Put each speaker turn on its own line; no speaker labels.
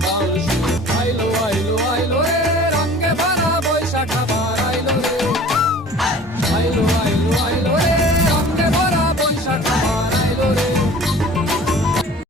Bye.